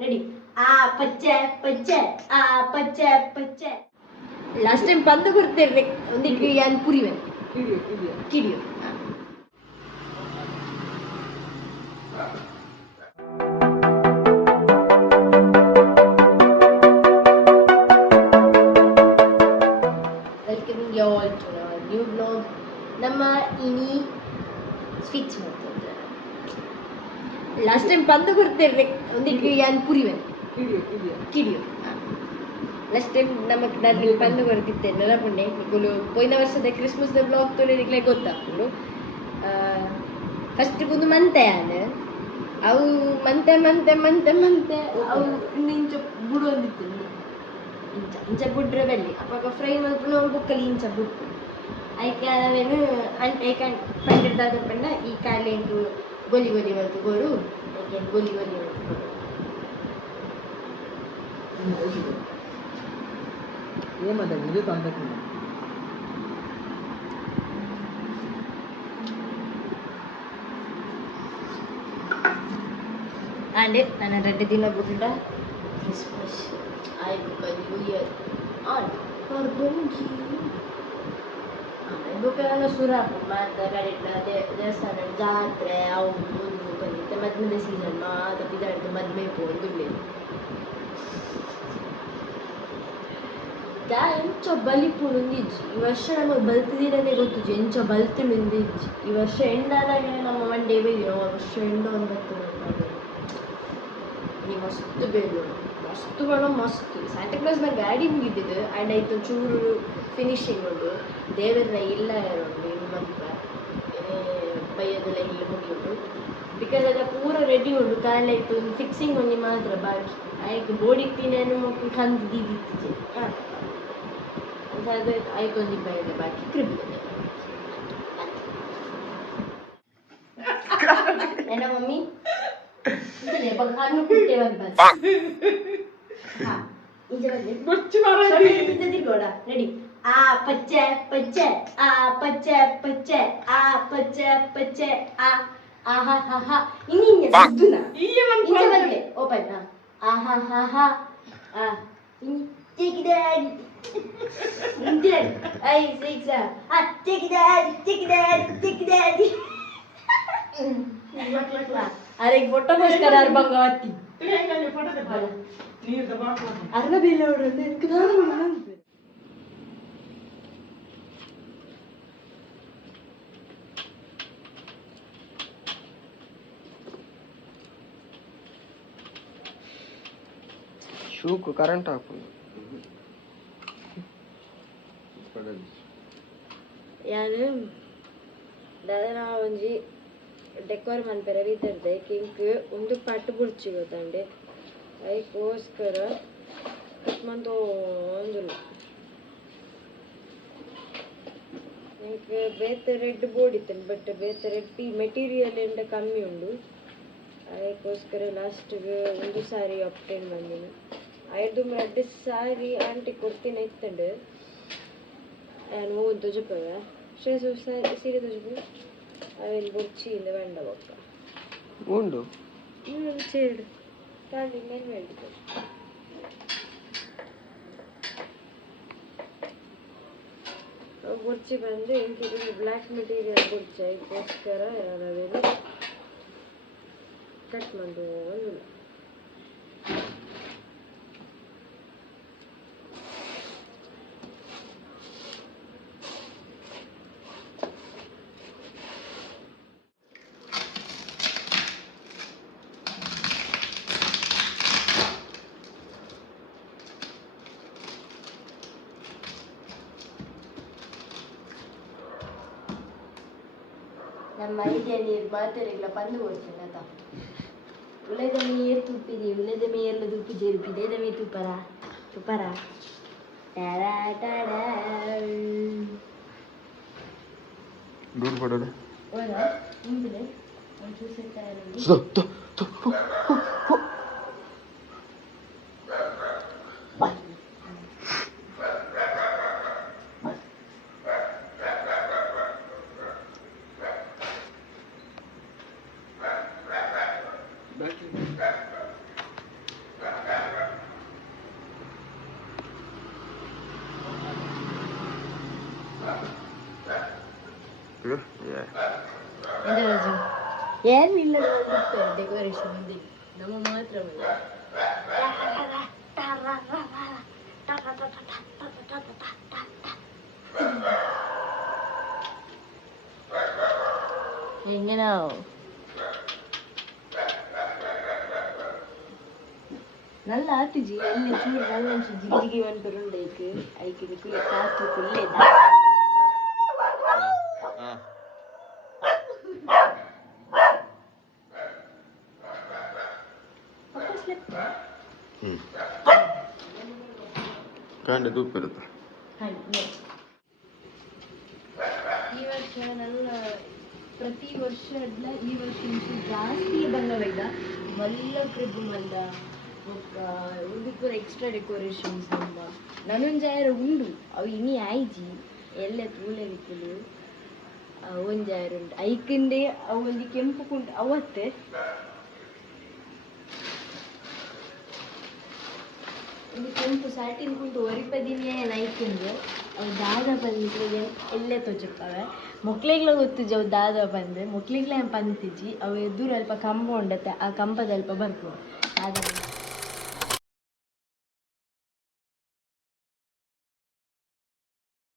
Ready. ಆ ಪಚ್ಚೆ ಪಚ್ಚೆ ಆ ಪಚ್ಚೆ ಪಚ್ಚೆ. ಲಾಸ್ಟ್ ಟೈಮ್ ಪಂದು ಕೊಡ್ತೇವೆ ಒಂದಿಟ್ಟು ಯಾನ್ ಪುರಿವೆ ಕಿಡಿಯೋ. Welcome you all to new blog. ನಮ್ಮ ಇನಿ ಸ್ವಿಚ್ ಮಾಡ್ತಿದ್ದಾರೆ. ಲಾಸ್ಟ್ ಟೈಮ್ ಪಂದು ಕೊಡ್ತೇವೆ ಒಂದಿಟ್ಟು ಯಾನ್ ಪುರಿವೆ ಕಿಡಿಯೋ. ಲಾಸ್ಟ್ ಟೈಮ್ ನಮಗೆ ನಾನು ಪಂದು ಕೊಡ್ತಿದ್ದೆ ನೆನಪುಂಡೆ ನಿಕ್ಕಲು ಪೋಯಿನ ವರ್ಷದ ಕ್ರಿಸ್ಮಸ್ದ ಬ್ಲಾಗ್ ತೊಳೆದಿಕ್ಲೆ ಗೊತ್ತಾಗ್ತದೆ. ಫಸ್ಟ್ ಒಂದು ಮಂತೆ ಆನೆ ಅವು ಮಂತೆ ಮಂತೆ ಮಂತೆ ಮಂತೆ ಅವು ಇಂಚ ಬುಡು ಅಂದಿತ್ತು ಇಂಚ ಇಂಚ ಬುಡ್ರೆ ಬೆಳ್ಳಿ ಅಪ್ಪಾಗ ಫ್ರೈ ಮಾಡ್ಕೊಂಡು ಅವ್ರು ಬುಕ್ಕಲ್ಲಿ ಇಂಚ ಬುಟ್ಟು ಐಕೆ ಅವೇನು ಐಕೆ ಪಂಡಿರ್ದಾದ ಪಂಡ ಈ ಕಾಲೆ ಗೊಲಿ ಗೊಲಿ ಮಾಡ್ತು ಗೋರು ಐಕೆ ಗೊಲಿ ಗೊಲಿ ಮಾಡ್ತು ಗೋರು and ನಾನು 2 ದಿನ ಬಿಟ್ಟ ಕ್ರಿಸ್ಮಸ್ ಆಯ್ತು ನ್ಯೂ ಇಯರ್ ಆನ್ ಹೊರಬಂಗಿ ಆಮೇಲೆ ಸುರಾಪು ಮತ್ತು ಕರೆಕ್ಟ್ ದೇವಸ್ಥಾನ ಜಾತ್ರೆ ಅವು ಮುಂದೆ ಬಂದಿತ್ತು ಮದ್ಮೆ ಸೀಸನ್ ಮಾತ್ರ ಬಿದ್ದಾಡ್ತು ಮದ್ಮೆ ಪೋದು ಎಂಚ ಬಲಿಪು ನುಂದಿಜ್ಜಿ ಈ ವರ್ಷ ನಮಗೆ ಬಲ್ತಿದಿರದೇ ಗೊತ್ತಿಜ್ಜಿ ಎಂಚ ಬಲ್ತಿ ನುಂದಿಜ್ಜಿ ಈ ವರ್ಷ ಎಂಡಾದಾಗ ನಮ್ಮ ಮಂಡೇ ಬೇದಿರೋ ವರ್ಷ ಎಂಡ ಒಂದು ಈ ಮಸ್ತ್ ಬೇರು ಮಸ್ತ್ ಬೇಡ ಮಸ್ತ್ ಸ್ಯಾಂಟಾ ಕ್ಲಾಸ್ನ ಗಾಡಿ ಮುಗಿದಿದ್ದು ಆ್ಯಂಡ್ ಆಯ್ತು ಚೂರು ಫಿನಿಶಿಂಗ್ ಉಂಡು ದೇವರನ್ನ ಇಲ್ಲ ಉಂಡು ಇನ್ನು ಮತ್ತೆ ಬೈಯೋದೆಲ್ಲ ಇಲ್ಲಿ ಮುಗಿಯುಂಡು ಬಿಕಾಸ್ ಅದ ಪೂರ ರೆಡಿ ಉಂಡು ಕಾಲ ಆಯ್ತು ಒಂದು ಫಿಕ್ಸಿಂಗ್ ಒಂದು ಮಾತ್ರ ಬಾಕಿ ಆಯ್ತು ಬೋಡಿಗೆ ತಿನ್ನೇನು ಮಕ್ಕಳು ಕಂದು ದೀದಿತ್ತಿದೆ ಹಾಂ ಅದು ಆಯ್ತು ಒಂದು ಬೈಯೋದ ಬಾಕಿ ಕ್ರಿಬ್ ಏನ ಮಮ್ಮಿ ರೆಡಿ. ಆ ಪಚ್ಚೆ ಪಚ್ಚೆ ಆ ಪಚ್ಚೆ ಪಚ್ಚೆ ಆ ಪಚ್ಚೆ ಪಚ್ಚೆ ಆ ಆಹಾ ಹಾ ಹಾ ಇನ್ನು ಓಪನ್ ಆಹಾ ಹಾ ಹಾ take it out I six take it out take it out take it out अरे एक फोटो पोस्ट करार बंगाती अरे बेला उड़ने किधर उड़ना शू को करंट आपको यार दादा ಒಂಜಿ ಡೆಕೋರ್ ಮನ್ಪೆರೆ ಬಿದ್ದರ್ದೆ ಕಿಂಕ್ ಒಂದು ಪಟ್ಟು ಬುಡ್ಚಿ ಗೊತ್ತಂಡೆ ಅದಕ್ಕೋಸ್ಕರ ಮಂದು ಒಂದುಲ್ಲ എനിക്ക് ಬೇತೆ ರೆಡ್ ಬೋರ್ಡ್ ಇತ್ತೇನೆ ಬಟ್ ಬೇತೆ ರೆಡ್ ಮೆಟೀರಿಯಲ್ ಎಂಡ ಕಮ್ಮಿ ಉಂಡು ಅದಕ್ಕೋಸ್ಕರ ಲಾಸ್ಟ್ಗೆ ಒಂದು ಸಾರಿ ಅಪ್ಟೇನ್ ಬಂದಿನಿ ಐದು ರೆಡ್ ಸಾರಿ ಆಂಟಿ ಕೊಡ್ತೀನಿ ಇತ್ತಂಡು ನಾನು ಹೋಗಿ ತುಜುಪವ ಶ್ರೇಸು ಸೀರೆ ತುಜುಪು ಅವೆಲ್ಲಿ ಬುರ್ಚಿಯಿಂದ ಬೇಡ ಬೊಕ್ಕ ಉಂಡು ಚೇಡು ತಾಂಡಿ ಮೇಲೆ ಹೇಳಿದ್ದು ಬುರ್ಚಿ ಬಂದು ಇಂಕಿದ್ದು ಬ್ಲ್ಯಾಕ್ ಮೆಟೀರಿಯಲ್ ಬುರ್ಚಿ ಅದಕ್ಕೋಸ್ಕರ ನಾವೇನು ಕಟ್ ಮಾಡಿ ಒಂದಿಲ್ಲ ನಮ್ಮ ಐಡಿಯಲ್ಲಿ ಮಾತಾಡಿಲ್ಲ ಪಂದು ಕೊಡ್ತೀನಿ ಆತ ಉಳೆದ ಮೇಯರ್ ತುಪ್ಪಿದೆ ಉಳೆದ ಮೇಯರ್ಲ ತುಪ್ಪಿದೆ ರುಪಿದೆ ಮೇ ತುಪ್ಪರ ತುಪ್ಪರ ಟಾಡಾ ಟಾಡಾ दूर पड़ो रे ಓದಾ ನಿಂತಿದೆ ಒಂದು ಚೂಸೆ ತಯಾರಿ ಏನಿಲ್ಲ ಡೆಕೋರೇಷನ್ ಇದೆ ನಮ್ಮ ಮಾತ್ರ ಹೆಂಗೆ ನಾವು നല്ല ആത്തിജി എല്ലാം ചൂട് നല്ല ജിഗി ജിഗി വന്നിട്ടുണ്ട് അയക്ക് കുല്ലേ കാത്തു കുല്ലേ ಕಾಂಡೆ ತೂಪ ಇರುತ್ತೆ ಈ ವರ್ಷ ನನ್ನ ಪ್ರತಿ ವರ್ಷ ಈ ವರ್ಷ ಜಾಸ್ತಿ ಬಂದವೈದ ಮಲ್ಲ ಕ್ರಿಬ್ ಮಂದ ಉಡುಪುರ ಎಕ್ಸ್ಟ್ರಾ ಡೆಕೋರೇಷನ್ಸ್ ನಮ್ಮ ನನೊಂಜಾಯರ ಉಂಡು ಅವು ಇನಿ ಆಯ್ಜಿ ಎಲ್ಲ ತೂಳೆ ಇತ್ತಲು ಒಂಜಾಯರ ಉಂಟು ಐಕಿಂದೆ ಅವು ಒಂದು ಕೆಂಪು ಕುಂಟು ಅವತ್ತೆ ಒಂದು ಕೆಂಪು ಸ್ಯಾಟಿನ್ ಕುಂಟು ಒರಿಪದಿನೇ ಐಕಿಂದು ಅವು ದಾದ ಬಂದಿದ್ರೆ ಎಲ್ಲೇ ತೊಜಪ್ಪವೆ ಮೊಕ್ಳಿಗ್ಲ ಗೊತ್ತಿಜ್ಜಿ ಅವು ದಾದ ಬಂದು ಮೊಕ್ಳಿಗ್ಲ ಪಂತಿಜ್ಜಿ ಅವು ಎದುರು ಅಲ್ಪ ಕಂಬ ಉಂಡತ್ತೆ ಆ ಕಂಬದ ಅಲ್ಪ ಬರ್ಬೋದು ದಾದ